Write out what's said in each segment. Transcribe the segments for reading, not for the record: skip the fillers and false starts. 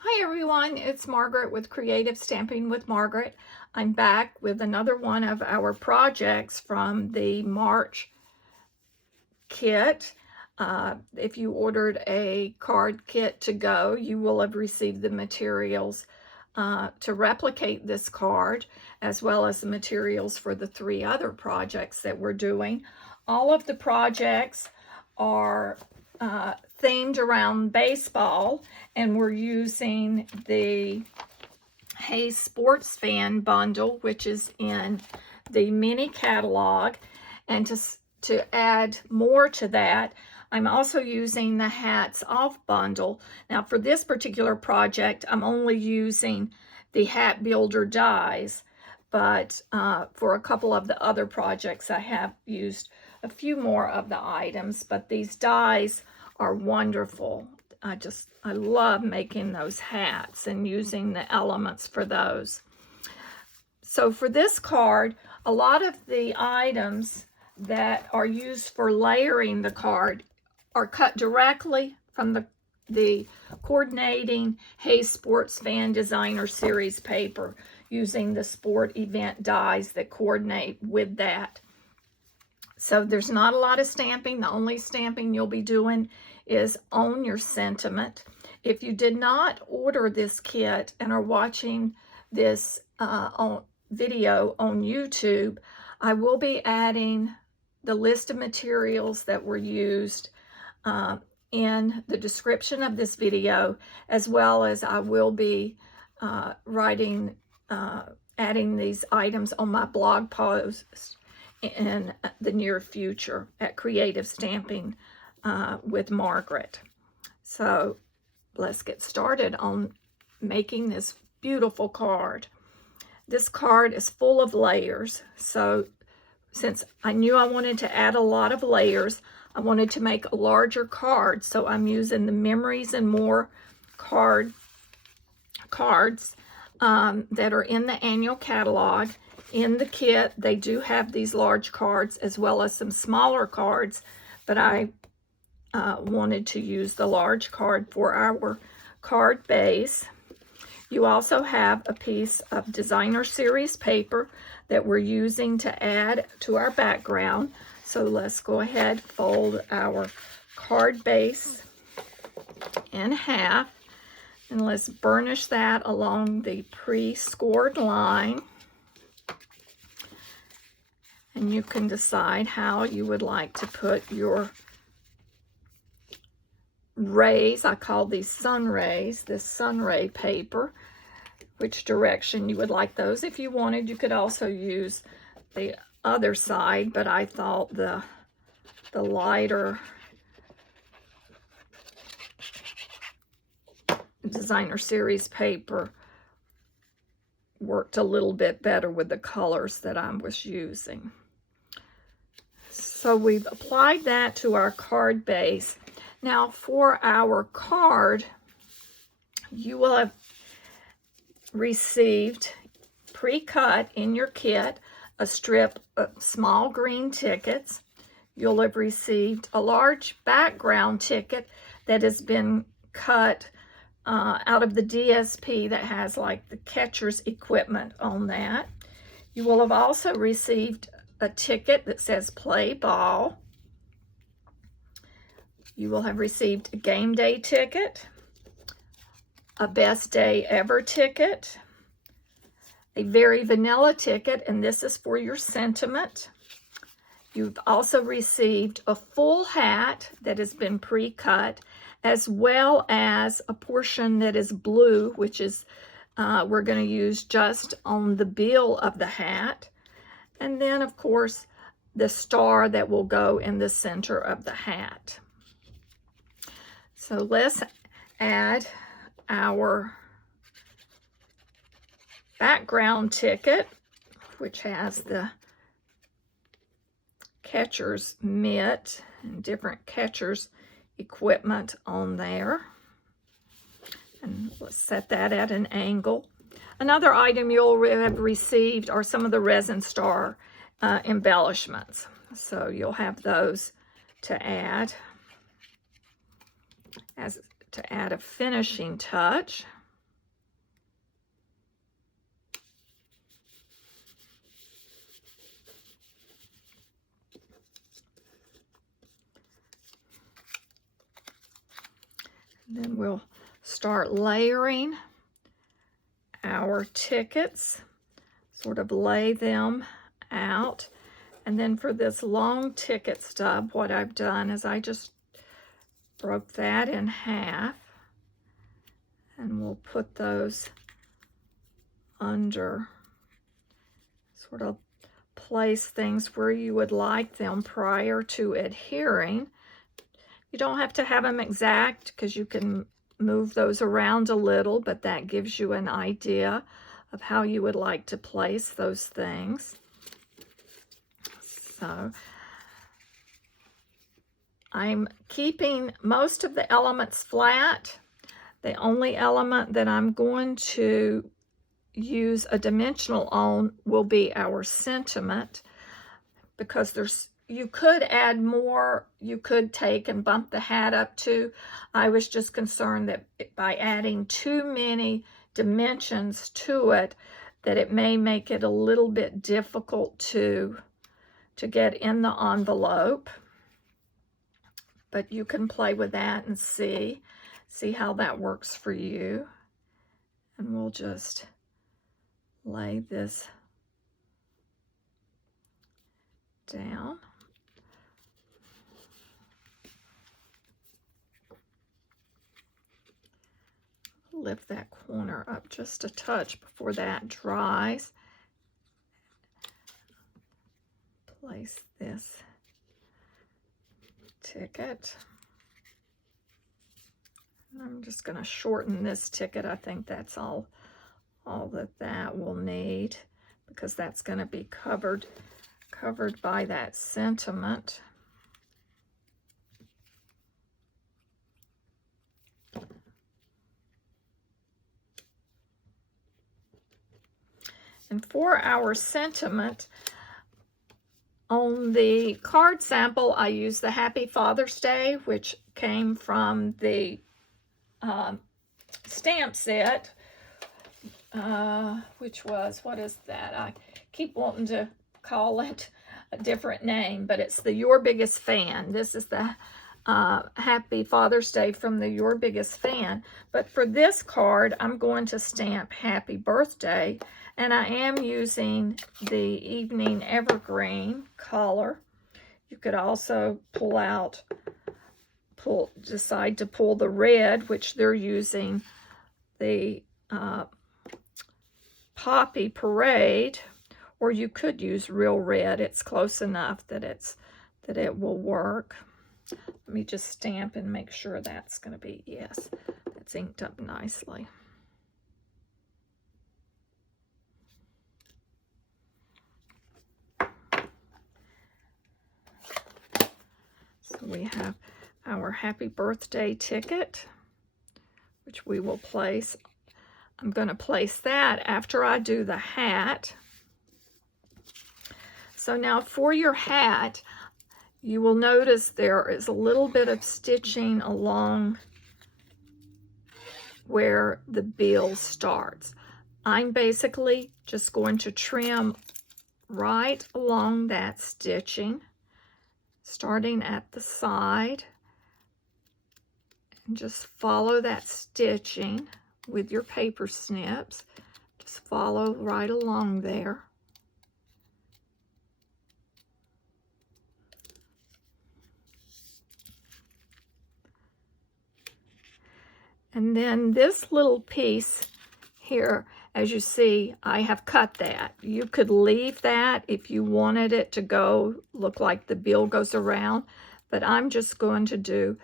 Hi everyone, it's Margaret with Creative Stamping with Margaret. I'm back with another one of our projects from the March kit. If you ordered a card kit to go, you will have received the materials to replicate this card, as well as the materials for the 3 other projects that we're doing. All of the projects are themed around baseball, and we're using the Hey Sports Fan bundle, which is in the mini catalog. And to add more to that, I'm also using the Hats Off bundle. Now for this particular project, I'm only using the Hat Builder dies, but for a couple of the other projects, I have used a few more of the items, but these dies are wonderful. I love making those hats and using the elements for those. So for this card, a lot of the items that are used for layering the card are cut directly from the coordinating Hey Sports Fan Designer Series paper, using the sport event dies that coordinate with that. So there's not a lot of stamping. The only stamping you'll be doing is on your sentiment. If you did not order this kit and are watching this video on YouTube, I will be adding the list of materials that were used in the description of this video, as well as I will be adding these items on my blog post in the near future at Creative Stamping with Margaret. So let's get started on making this beautiful card. This card is full of layers, so since I knew I wanted to add a lot of layers, I wanted to make a larger card, so I'm using the Memories and More cards that are in the annual catalog. In the kit, they do have these large cards as well as some smaller cards, but I wanted to use the large card for our card base. You also have a piece of designer series paper that we're using to add to our background. So let's go ahead, fold our card base in half, and let's burnish that along the pre-scored line. And you can decide how you would like to put your rays. I call these sun rays, this sun ray paper, which direction you would like those. If you wanted, you could also use the other side, but I thought the lighter designer series paper worked a little bit better with the colors that I was using. So we've applied that to our card base. Now for our card, you will have received pre-cut in your kit a strip of small green tickets. You'll have received a large background ticket that has been cut out of the DSP that has like the catcher's equipment on that. You will have also received a ticket that says Play Ball. You will have received a game day ticket, a Best Day Ever ticket, a Very Vanilla ticket, and this is for your sentiment. You've also received a full hat that has been pre-cut, as well as a portion that is blue, which is we're going to use just on the bill of the hat. And then, of course, the star that will go in the center of the hat. So let's add our background ticket, which has the catcher's mitt and different catcher's equipment on there. And let's set that at an angle. Another item you'll have received are some of the resin star embellishments. So you'll have those to add a finishing touch. Then we'll start layering our tickets, sort of lay them out. And then for this long ticket stub, what I've done is I just broke that in half, and we'll put those under, sort of place things where you would like them prior to adhering. You don't have to have them exact because you can move those around a little, but that gives you an idea of how you would like to place those things. So I'm keeping most of the elements flat. The only element that I'm going to use a dimensional on will be our sentiment, because you could add more, you could take and bump the hat up too. I was just concerned that by adding too many dimensions to it, that it may make it a little bit difficult to get in the envelope. But you can play with that and see how that works for you. And we'll just lay this down. Lift that corner up just a touch before that dries. Place this ticket. And I'm just going to shorten this ticket. I think that's all that will need, because that's going to be covered by that sentiment. And for our sentiment, on the card sample, I used the Happy Father's Day, which came from the stamp set, which was, what is that? I keep wanting to call it a different name, but it's the Your Biggest Fan. This is the Happy Father's Day from the Your Biggest Fan. But for this card, I'm going to stamp Happy Birthday, and I am using the Evening Evergreen color. You could also decide to pull the red, which they're using the Poppy Parade, or you could use real red. It's close enough that it will work. Let me just stamp and make sure that's going to be, yes, that's inked up nicely. So we have our Happy Birthday ticket, which we will place. I'm going to place that after I do the hat. So now for your hat, you will notice there is a little bit of stitching along where the bill starts. I'm basically just going to trim right along that stitching, starting at the side, and just follow that stitching with your paper snips. Just follow right along there. And then this little piece here, as you see, I have cut that. You could leave that if you wanted it to look like the bill goes around, but I'm just going to do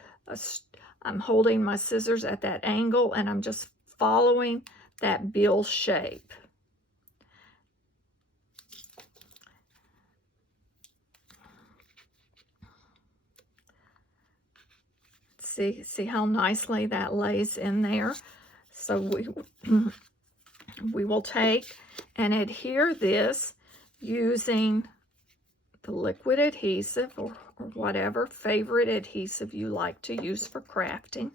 I'm holding my scissors at that angle, and I'm just following that bill shape. See how nicely that lays in there? So we will take and adhere this using the liquid adhesive or whatever favorite adhesive you like to use for crafting.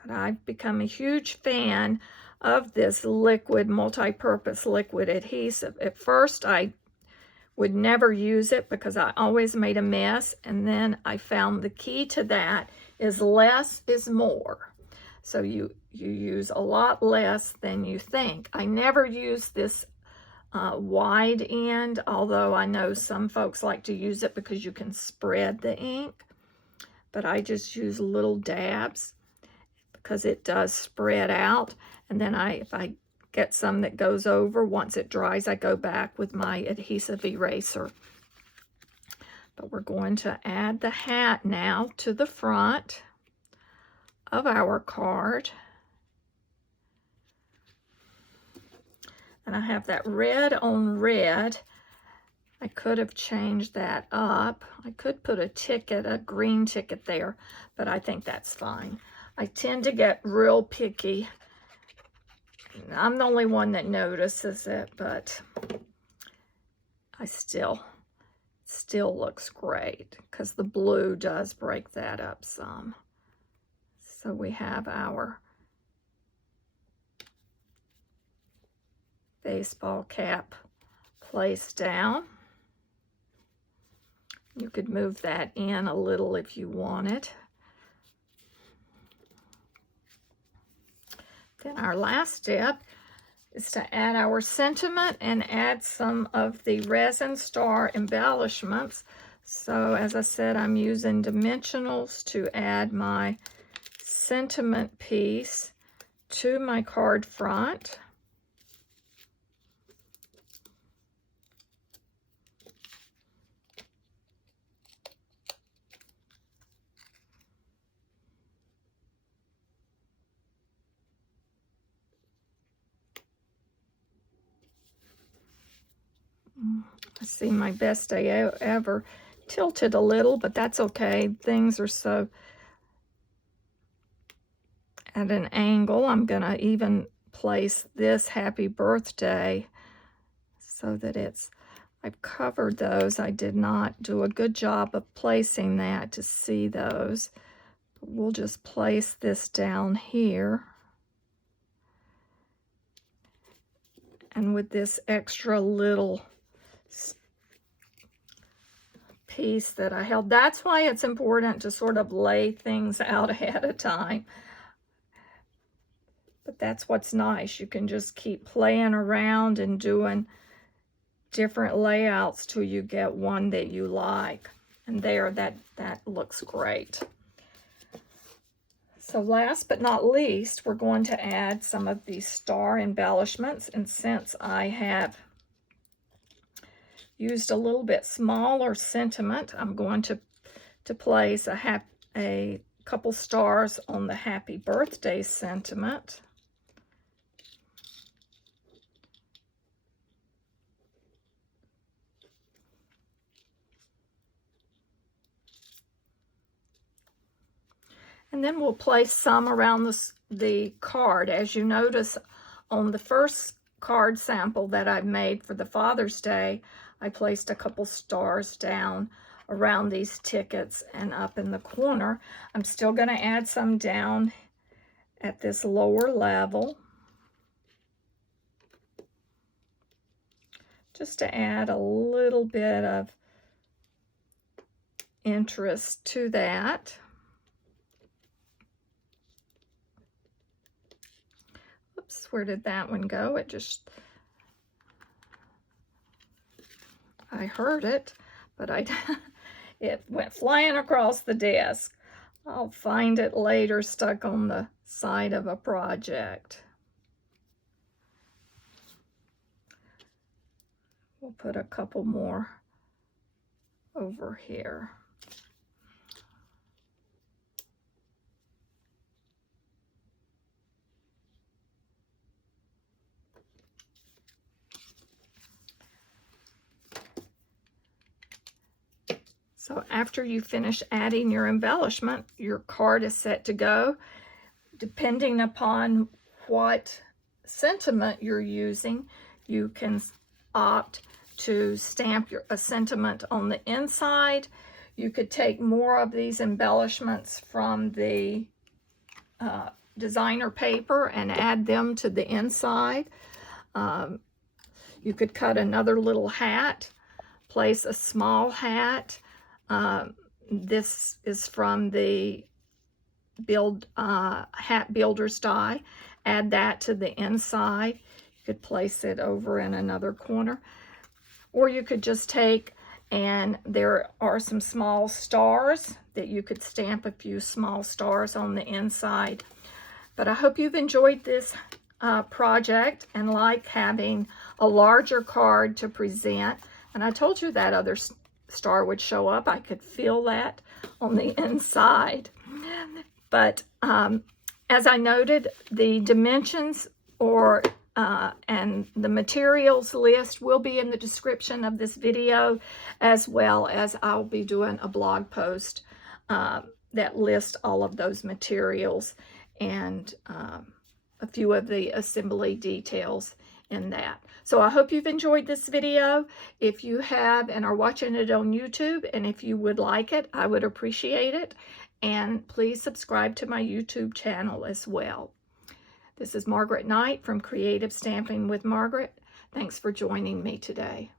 But I've become a huge fan of this liquid, multi-purpose liquid adhesive. At first, I would never use it because I always made a mess, and then I found the key to that is less is more. So you use a lot less than you think. I never use this wide end, although I know some folks like to use it because you can spread the ink. But I just use little dabs because it does spread out. And then if I get some that goes over, once it dries, I go back with my adhesive eraser. But we're going to add the hat now to the front of our card. And I have that red on red. I could have changed that up. I could put a ticket, a green ticket there, but I think that's fine. I tend to get real picky. I'm the only one that notices it, but I still looks great because the blue does break that up some. So we have our baseball cap placed down. You could move that in a little if you wanted. Then our last step is to add our sentiment and add some of the resin star embellishments. So as I said, I'm using Dimensionals to add my sentiment piece to my card front. I see my best day ever tilted a little, but that's okay. Things are so at an angle. I'm gonna even place this happy birthday so that I've covered those. I did not do a good job of placing that to see those. But we'll just place this down here. And with this extra little piece that I held, that's why it's important to sort of lay things out ahead of time. But that's what's nice. You can just keep playing around and doing different layouts till you get one that you like. And there, that looks great. So last but not least, we're going to add some of these star embellishments. And since I have used a little bit smaller sentiment, I'm going to place a couple stars on the happy birthday sentiment. And then we'll place some around the card. As you notice on the first card sample that I've made for the Father's Day, I placed a couple stars down around these tickets and up in the corner. I'm still going to add some down at this lower level, just to add a little bit of interest to that. Oops, where did that one go? I heard it, but it went flying across the desk. I'll find it later stuck on the side of a project. We'll put a couple more over here. So after you finish adding your embellishment, your card is set to go. Depending upon what sentiment you're using, you can opt to stamp a sentiment on the inside. You could take more of these embellishments from the designer paper and add them to the inside. You could cut another little hat, place a small hat. This is from the hat builder's die. Add that to the inside. You could place it over in another corner. Or you could just take, and there are some small stars that you could stamp a few small stars on the inside. But I hope you've enjoyed this project and like having a larger card to present. And I told you that other star would show up. I could feel that on the inside. But as I noted, the dimensions and the materials list will be in the description of this video, as well as I'll be doing a blog post that lists all of those materials and a few of the assembly details in that. So I hope you've enjoyed this video. If you have and are watching it on YouTube, and if you would like it, I would appreciate it. And please subscribe to my YouTube channel as well. This is Margaret Knight from Creative Stamping with Margaret. Thanks for joining me today.